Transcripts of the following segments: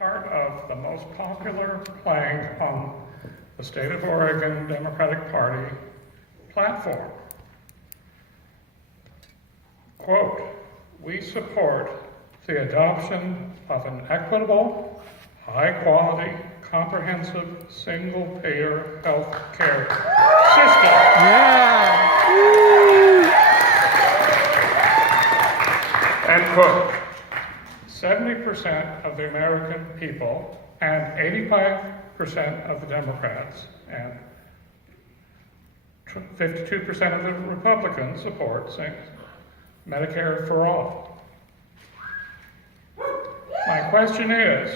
part of the most popular plank on the State of Oregon Democratic Party platform. Quote, "We support the adoption of an equitable, high-quality, comprehensive, single-payer health care system." Yeah. End quote. 70% of the American people and 85% of the Democrats and 52% of the Republicans support Medicare for all. My question is,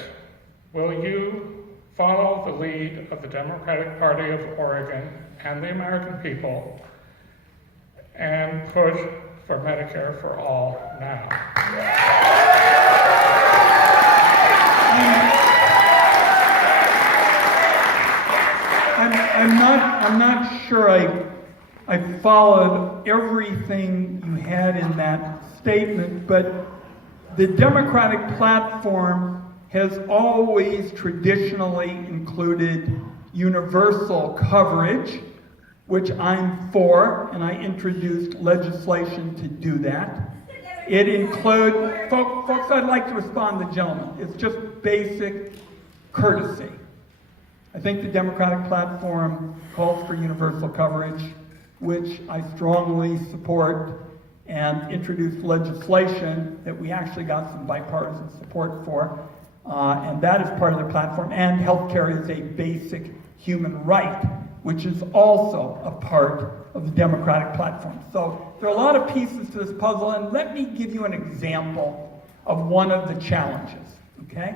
will you follow the lead of the Democratic Party of Oregon and the American people and push for Medicare for all now? I'm not sure I followed everything you had in that statement, but the Democratic platform has always traditionally included universal coverage, which I'm for, and I introduced legislation to do that. It includes, folks, I'd like to respond to the gentleman. It's just basic courtesy. I think the Democratic platform calls for universal coverage, which I strongly support, and introduced legislation that we actually got some bipartisan support for, and that is part of their platform. And healthcare is a basic human right, which is also a part of the Democratic platform. So there are a lot of pieces to this puzzle, and let me give you an example of one of the challenges, okay?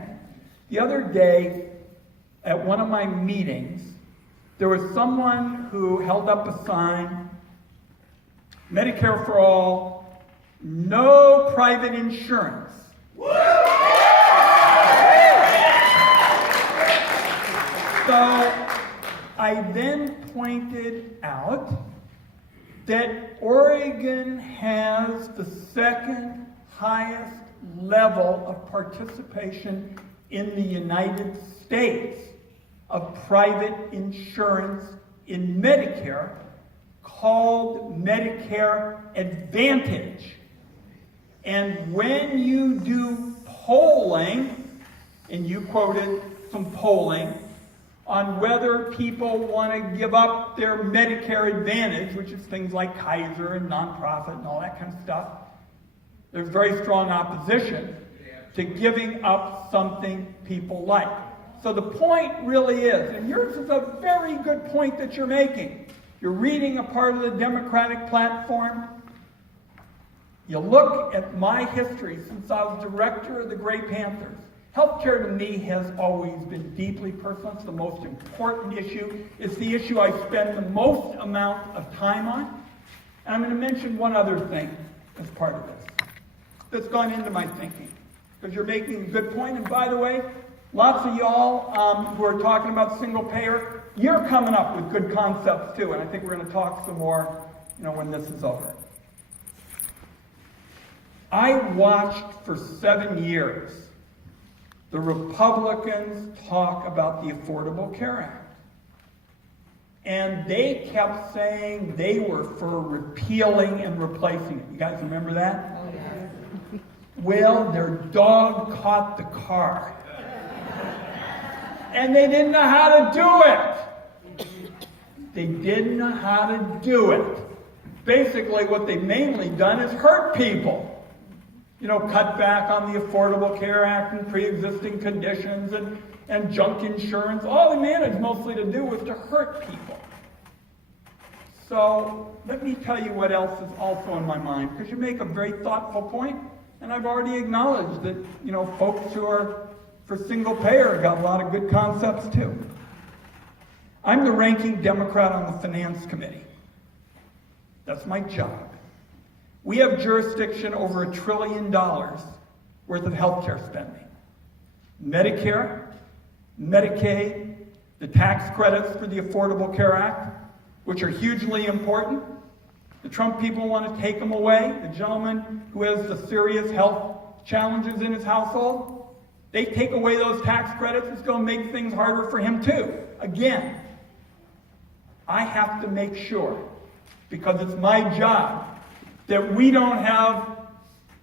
The other day, at one of my meetings, there was someone who held up a sign, Medicare for all, no private insurance. So I then pointed out that Oregon has the second highest level of participation in the United States of private insurance in Medicare, called Medicare Advantage. And when you do polling, and you quoted some polling, on whether people want to give up their Medicare Advantage, which is things like Kaiser and nonprofit and all that kind of stuff, there's very strong opposition to giving up something people like. So the point really is, and yours is a very good point that you're making. You're reading a part of the Democratic platform. You look at my history since I was director of the Gray Panthers. Healthcare to me has always been deeply personal. It's the most important issue. It's the issue I spend the most amount of time on. And I'm going to mention one other thing as part of this that's gone into my thinking, because you're making a good point. And by the way, lots of y'all who are talking about single payer, you're coming up with good concepts too. And I think we're going to talk some more, when this is over. I watched for 7 years the Republicans talk about the Affordable Care Act. And they kept saying they were for repealing and replacing it. You guys remember that? Oh, yeah. Well, their dog caught the car. And they didn't know how to do it. They didn't know how to do it. Basically, what they've mainly done is hurt people. Cut back on the Affordable Care Act and pre-existing conditions and junk insurance. All they managed mostly to do was to hurt people. So let me tell you what else is also on my mind, because you make a very thoughtful point, and I've already acknowledged that, folks who are for single payer got a lot of good concepts too. I'm the ranking Democrat on the Finance Committee. That's my job. We have jurisdiction over $1 trillion worth of healthcare spending. Medicare, Medicaid, the tax credits for the Affordable Care Act, which are hugely important. The Trump people want to take them away. The gentleman who has the serious health challenges in his household, They take away those tax credits, it's going to make things harder for him too. Again, I have to make sure, because it's my job, that we don't have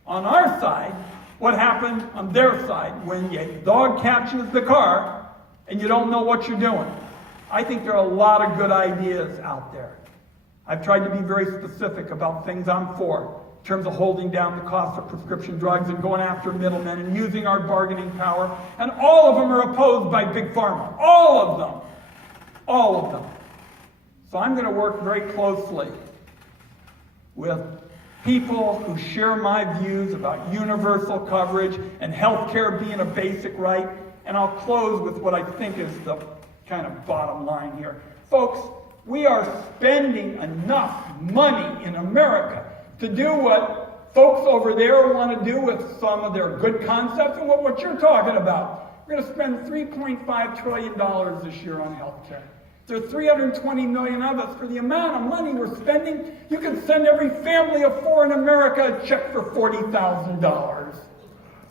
on our side what happened on their side when your dog catches the car and you don't know what you're doing. I think there are a lot of good ideas out there. I've tried to be very specific about things I'm for, in terms of holding down the cost of prescription drugs and going after middlemen and using our bargaining power. And all of them are opposed by Big Pharma. All of them. All of them. So I'm going to work very closely with people who share my views about universal coverage and health care being a basic right. And I'll close with what I think is the kind of bottom line here. Folks, we are spending enough money in America to do what folks over there want to do with some of their good concepts and what you're talking about. We're going to spend $3.5 trillion this year on health care. There are 320 million of us. For the amount of money we're spending, you can send every family of four in America a check for $40,000.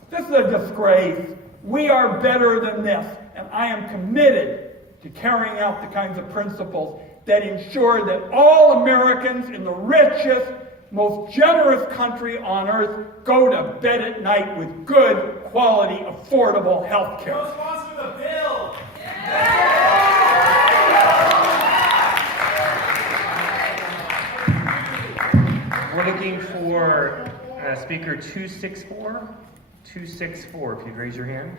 This is a disgrace. We are better than this, and I am committed to carrying out the kinds of principles that ensure that all Americans in the richest, most generous country on earth go to bed at night with good, quality, affordable health care. Co-sponsor the bill! We're looking for speaker 264. 264, if you'd raise your hand.